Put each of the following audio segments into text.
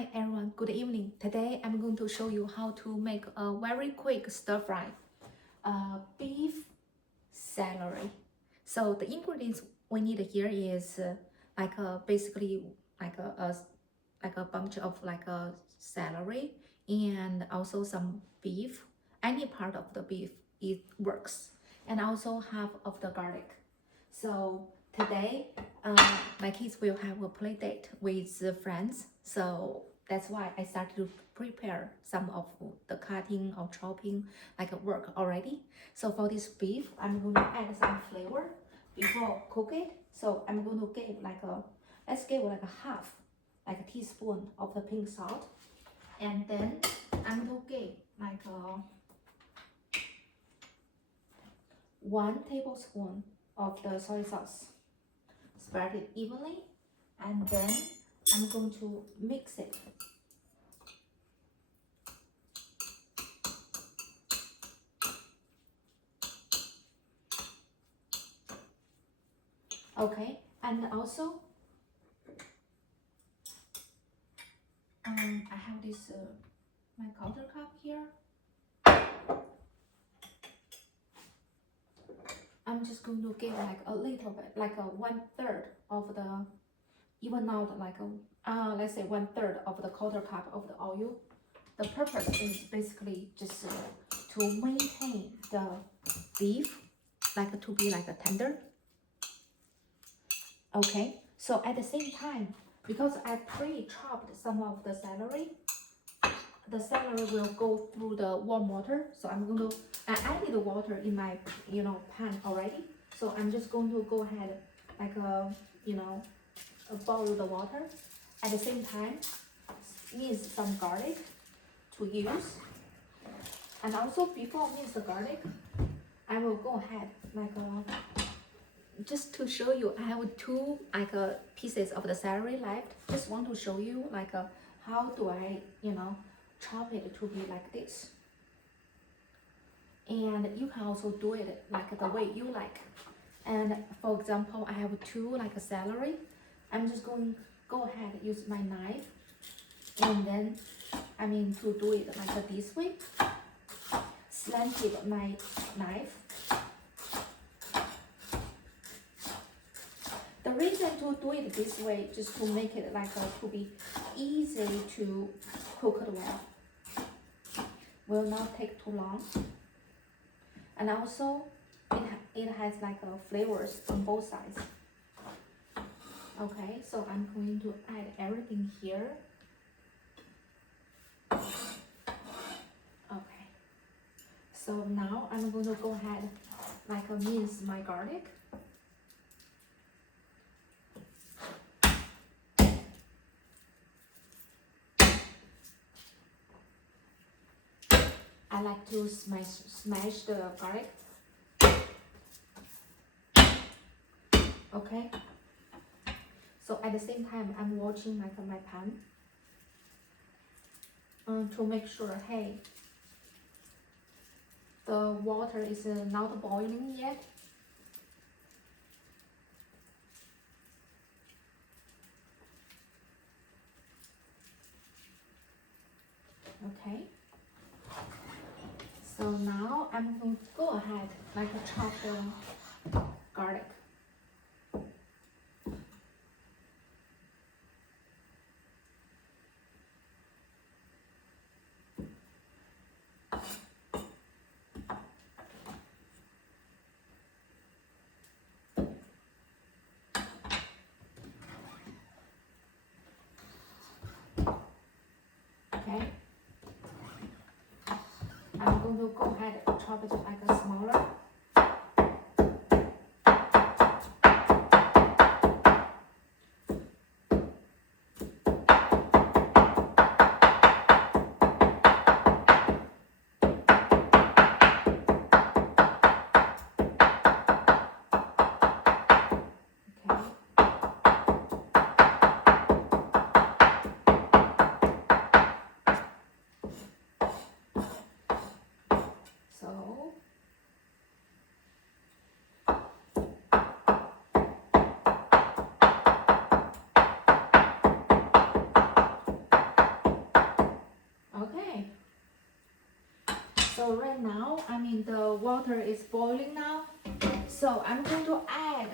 Hi everyone, good evening. Today I'm going to show you how to make a very quick stir fry, beef celery. So the ingredients we need here is basically like a bunch of celery and also some beef. Any part of the beef it works, and also half of the garlic. So today, my kids will have a play date with friends. So that's why I started to prepare some of the cutting or chopping work already. So for this beef, I'm going to add some flavor before cook it. So I'm going to give let's give like a half, like a teaspoon of the pink salt. And then I'm going to give like a 1 tablespoon of the soy sauce. Spread it evenly, and then I'm going to mix it. Okay, and also I have this my counter cup here. I'm just going to give like a little bit, like a 1/3 of the, even out like a let's say 1/3 of the quarter cup of the oil. The purpose is basically just to maintain the beef to be like a tender. Okay, so at the same time, because I pre-chopped some of the celery will go through the warm water. So I added the water in my pan already. So I'm just going to go ahead boil the water. At the same time, mince some garlic to use. And also before I mince the garlic, I will go ahead just to show you, I have two pieces of the celery left. Just want to show you how do I chop it to be like this. And you can also do it like the way you like. And for example, I have two celery. I'm just going go ahead use my knife, and then to do it like this way. Slanted my knife. The reason to do it this way, just to make it to be easy to cook it well. Will not take too long. And also, it has flavors on both sides. Okay, so I'm going to add everything here. Okay. So now I'm going to go ahead mince my garlic. I like to smash the garlic. Okay. So at the same time, I'm watching my pan to make sure, hey, the water is not boiling yet. Okay. So now I'm going to go ahead chop the garlic. Okay. I'm going to go ahead and chop it smaller. So So right now, the water is boiling now. So I'm going to add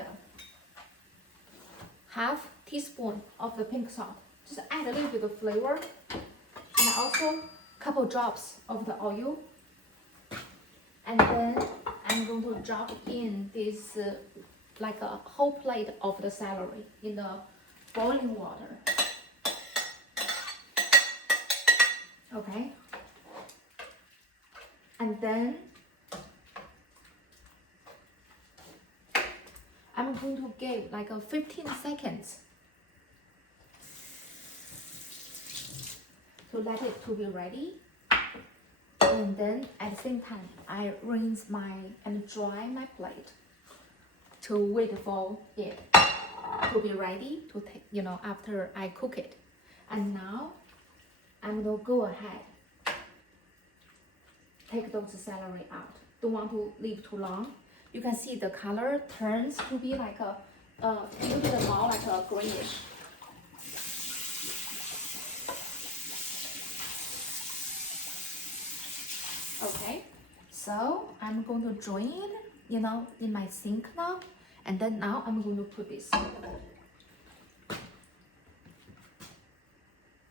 half teaspoon of the pink salt. Just add a little bit of flavor. And also couple drops of the oil. And then I'm going to drop in this like a whole plate of the celery in the boiling water. Okay. And then I'm going to give like a 15 seconds to let it to be ready. And then at the same time, I rinse and dry my plate to wait for it to be ready to take, after I cook it. And now I'm gonna go ahead, take those celery out. Don't want to leave too long. You can see the color turns to be like a little bit more like a greenish. Okay, so I'm going to drain, in my sink now, and then now I'm going to put this.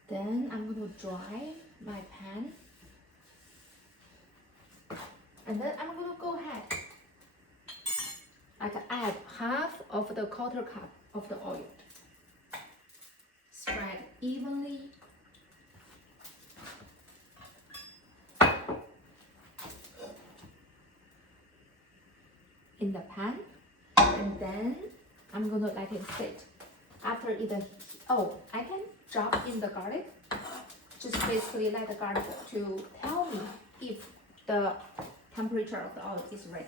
Then I'm going to dry my pan, and then I'm going to go ahead, add half of the quarter cup of the oil. Spread evenly. In the pan, and then I'm gonna let it sit. After it, I can drop in the garlic. Just basically let the garlic to tell me if the temperature of the oil is ready.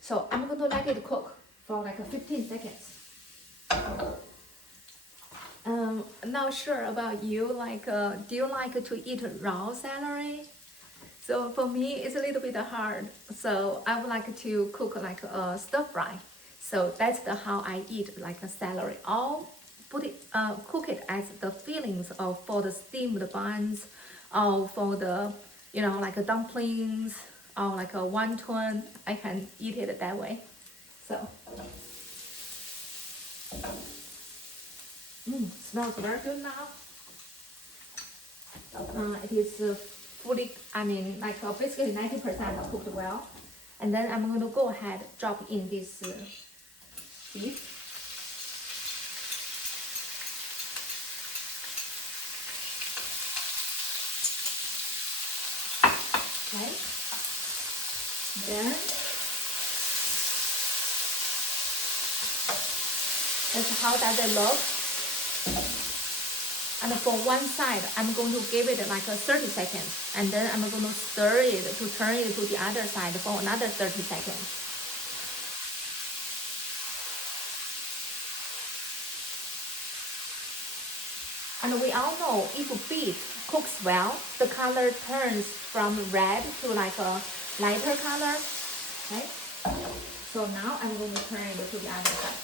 So I'm gonna let it cook for like 15 seconds. Not sure about you, do you like to eat raw celery? So for me, it's a little bit hard. So I would like to cook like a stir fry. So that's how I eat like a celery. I'll cook it as the fillings for the steamed buns, or for the, like dumplings, or like a wonton. I can eat it that way. So, smells very good now. It is fully, basically 90% cooked well. And then I'm going to go ahead, drop in this beef. Okay. Then that's how does it look. And for one side, I'm going to give it like 30 seconds. And then I'm going to stir it to turn it to the other side for another 30 seconds. And we all know if beef cooks well, the color turns from red to like a lighter color. Okay? So now I'm going to turn it to the other side.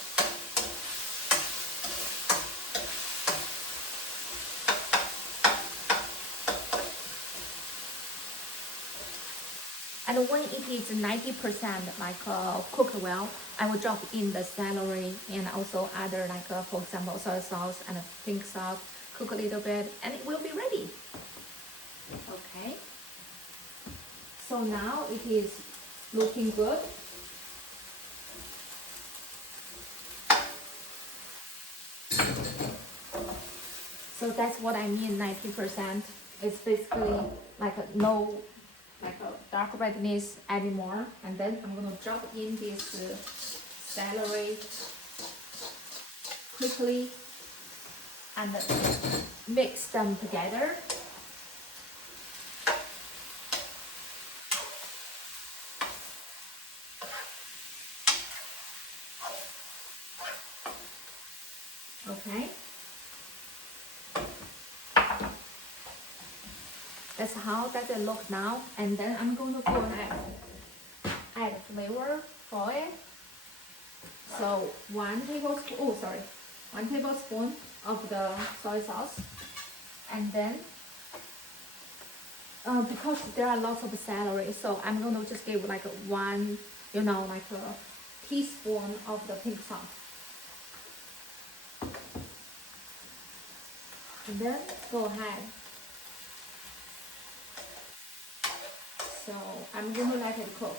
And when it is 90% cooked well, I will drop in the celery and also other for example, soy sauce and pink sauce. Cook a little bit and it will be ready. Okay. So now it is looking good. So that's what I mean 90%. It's basically no dark redness anymore. And then I'm gonna drop in this celery quickly and mix them together. Okay. That's how does it look now. And then I'm going to go ahead, add flavor for it. So 1 tablespoon of the soy sauce. And then, because there are lots of celery, so I'm going to just give like one, like a teaspoon of the pink salt. And then go ahead. So I'm going to let it cook.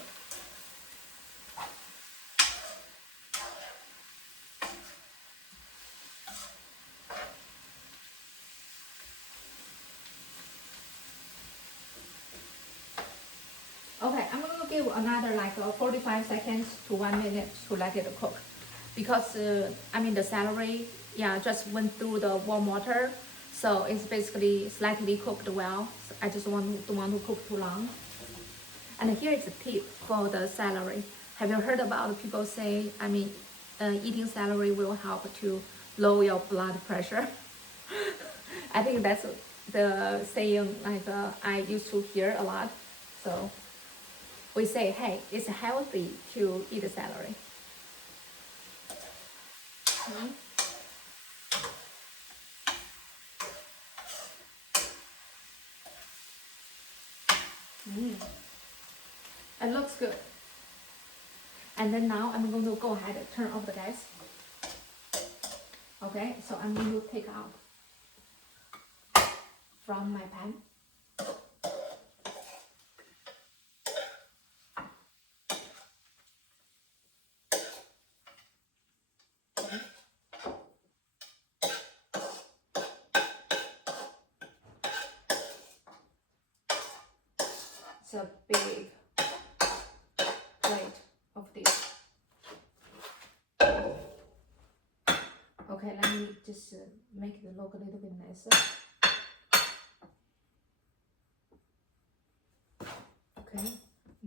Okay, I'm going to give another like 45 seconds to 1 minute to let it cook. Because, the celery, just went through the warm water. So it's basically slightly cooked well. So I just don't want to cook too long. And here is a tip for the celery. Have you heard about people say, eating celery will help to lower your blood pressure? I think that's the saying I used to hear a lot. So we say, hey, it's healthy to eat celery. It looks good. And then now I'm going to go ahead and turn off the gas. Okay, so I'm going to take out from my pan. It's a big plate of this. Okay, let me just make it look a little bit nicer. Okay,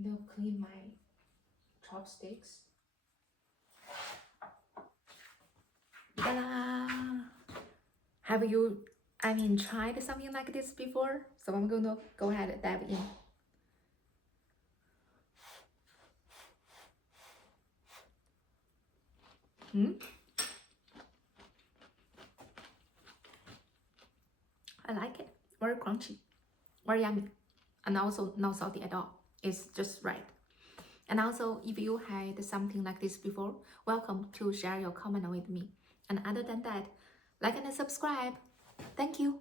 now clean my chopsticks. Ta-da! Have you, tried something like this before? So I'm going to go ahead and dive in. I like it. Very crunchy, very yummy, and also not salty at all. It's just right. And also, if you had something like this before, welcome to share your comment with me. And other than that, like and subscribe. Thank you.